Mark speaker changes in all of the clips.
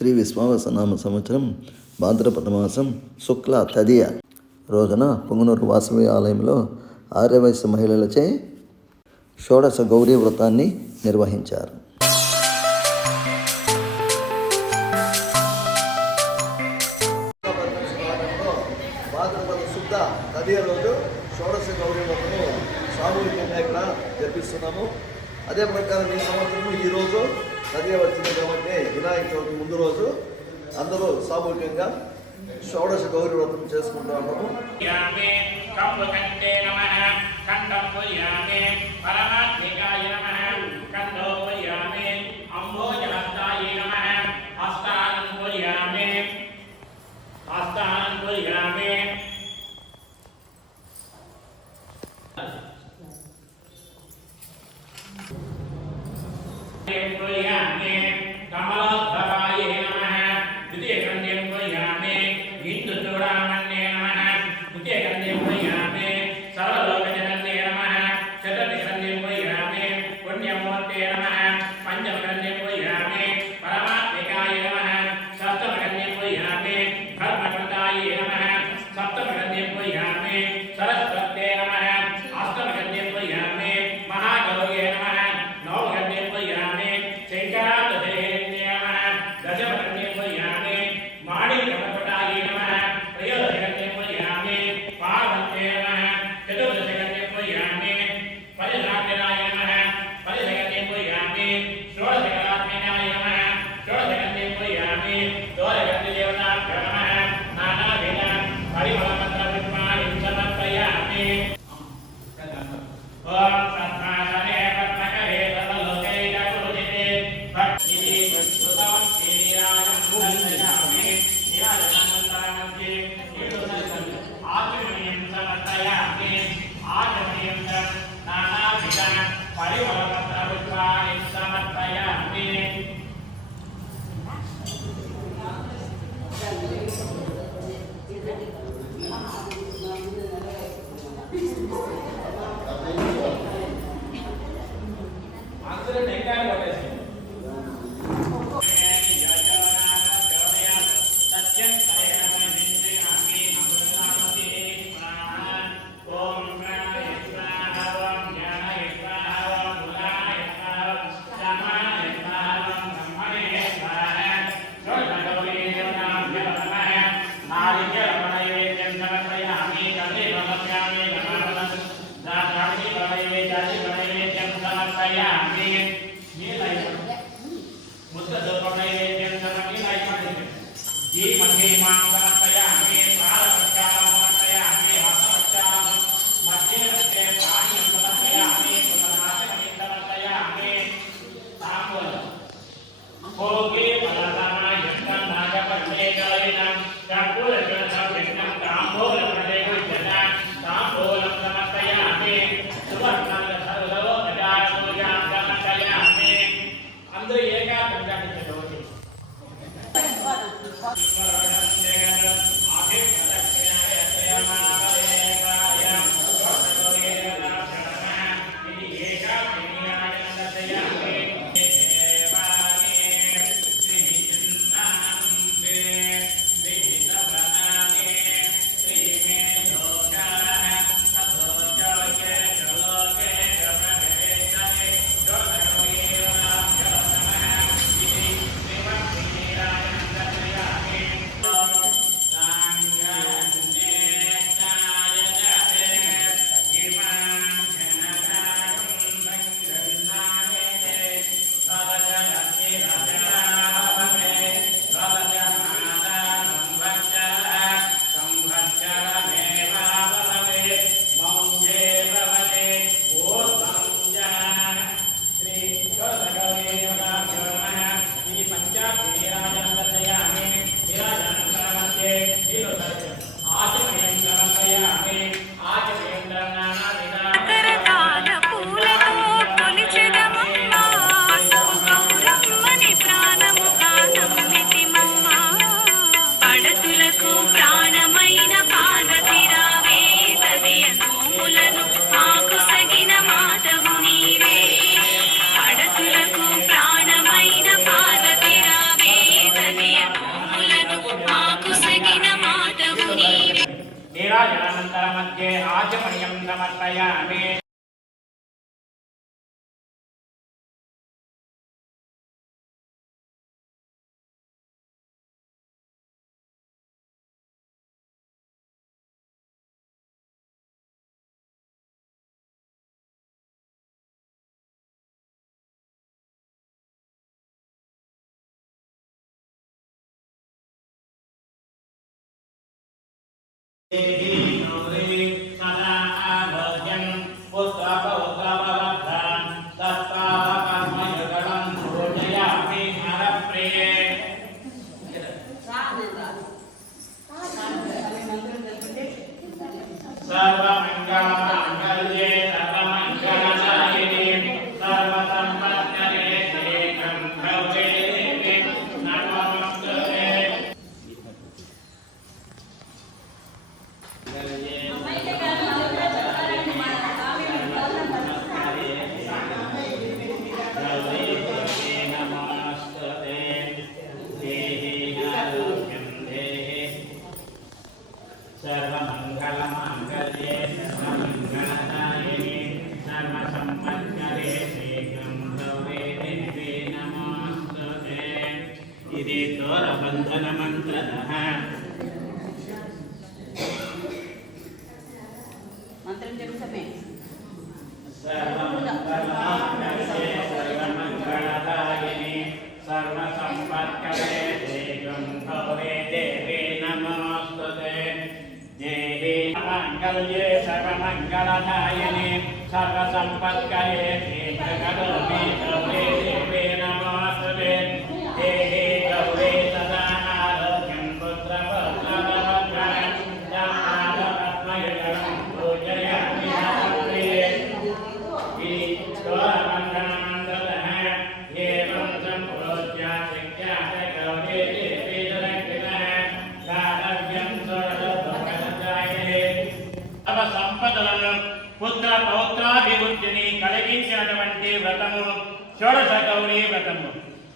Speaker 1: శ్రీ విశ్వావసనామ సంవత్సరం భాద్రపదమాసం శుక్ల తదియ రోజున పొంగునూరు వాసవి ఆలయంలో ఆర్యవయస్సు మహిళలచే షోడశ గౌరీ వ్రతాన్ని నిర్వహించారు. అదే ప్రకారం ఈ సంవత్సరం ఈరోజు అదే వచ్చింది కాబట్టి వినాయక చవితి ముందు రోజు అందరూ సామూహికంగా షోడశ గౌరీ వ్రతం చేసుకుంటూ ఉన్నాము. 朋友们，欢迎收听我演。सदा आरोग्यं पुस्तकौ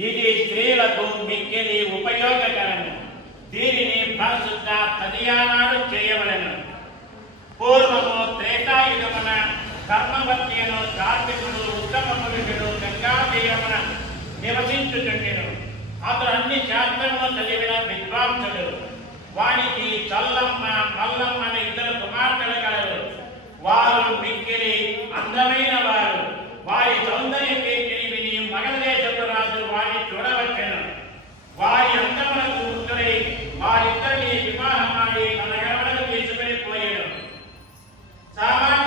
Speaker 1: ఇది స్త్రీలకు మిక్కిలి ఉపయోగకరము. దీనిని ప్రస్తుత తదియానాడు చేయవలను. పూర్వము త్రేతాయుగమున కర్మవత్యను కార్మికుడు ఉత్తమ పురుషుడు గంగాధీరమున నివసించుచుండెను. అతను అన్ని శాస్త్రములు చదివిన విద్వాంసుడు వానికి చల్లమ్మ మల్లమ్మ అనే ఇద్దరు కుమార్తెలు కలరు. వారు మిక్కిలి అందమైన వారు. వారి సౌందర్యం వారి అంతములకు ఉత్తరై వారిద్దరిని వివాహమాడి తన గడవలకు తీసుకుని పోయాడు సామాన్య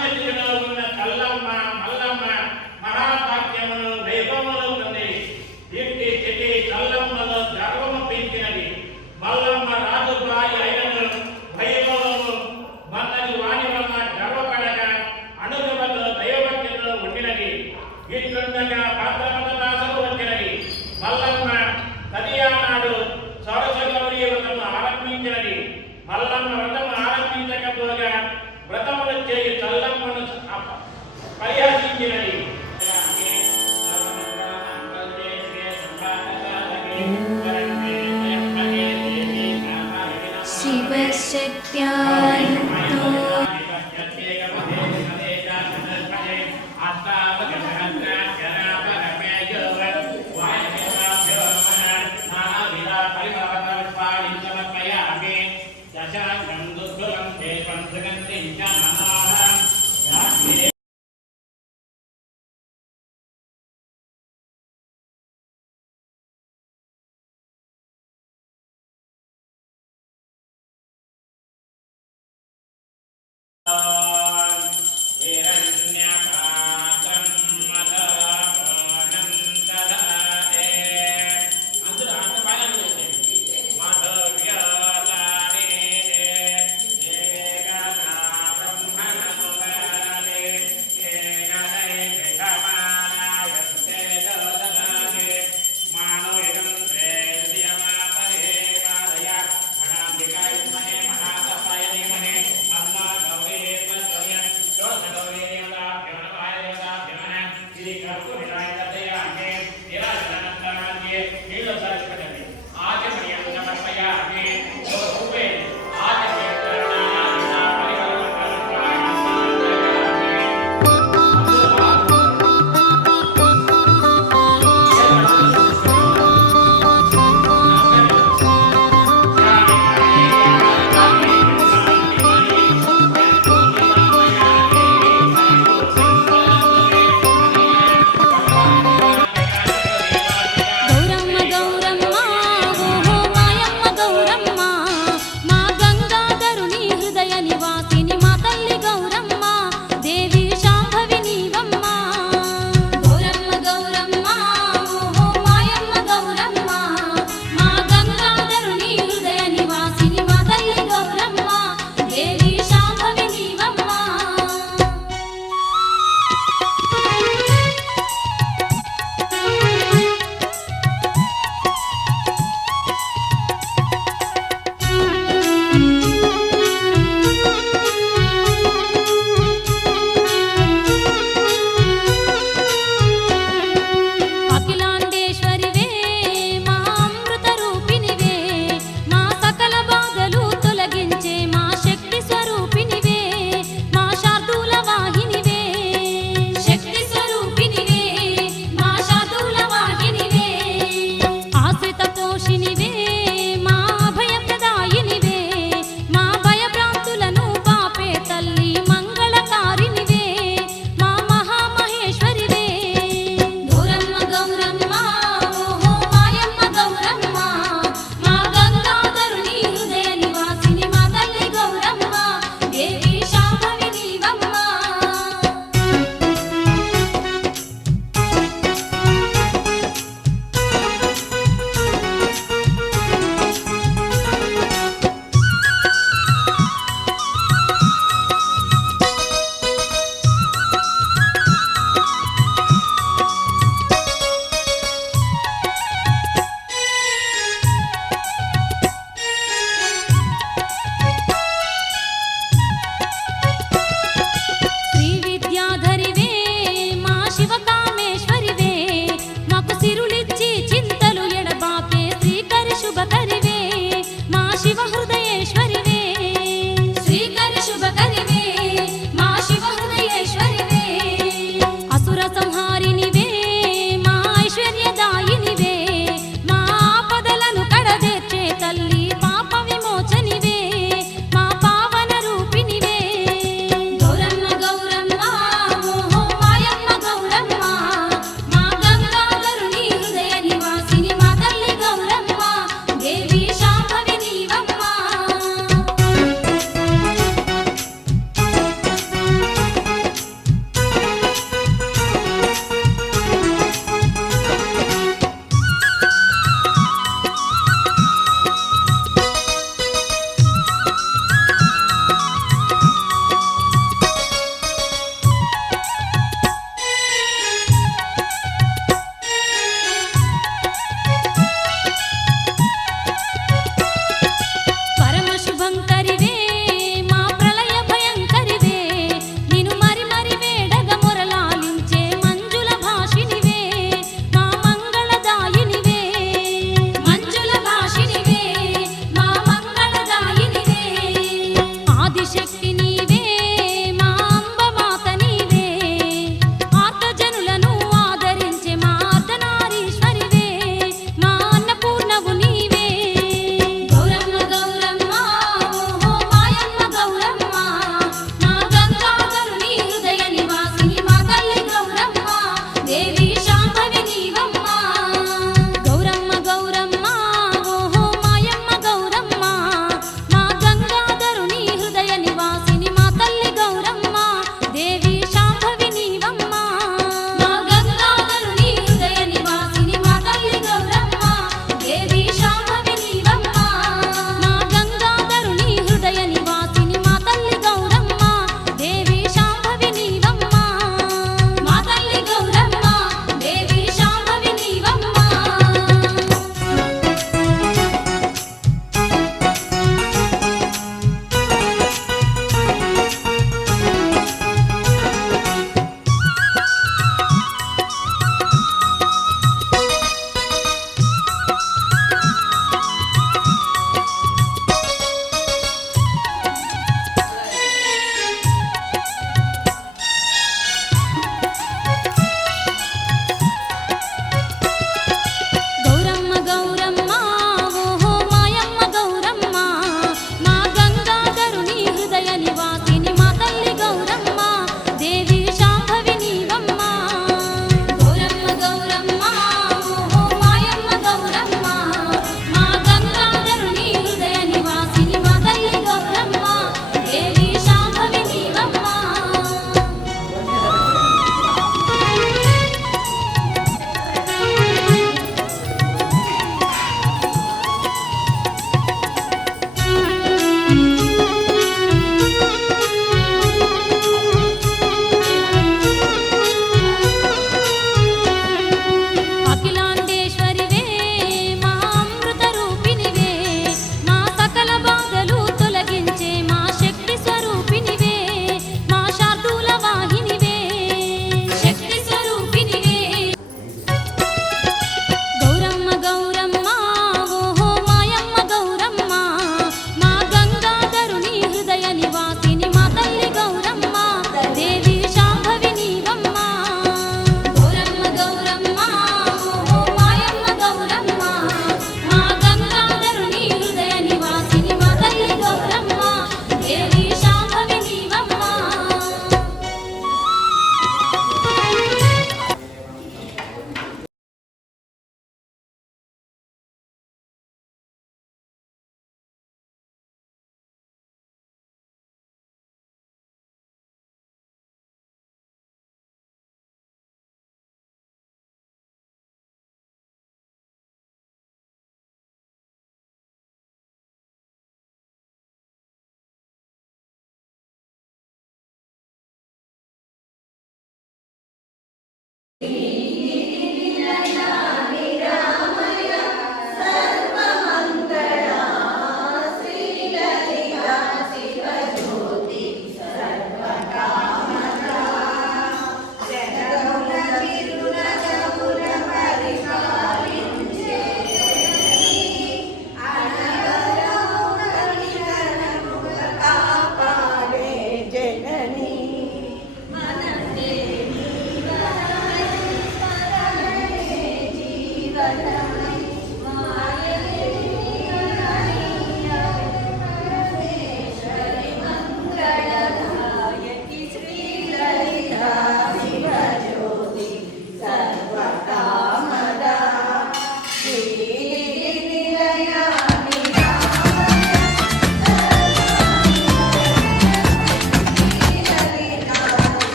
Speaker 1: Thank
Speaker 2: you.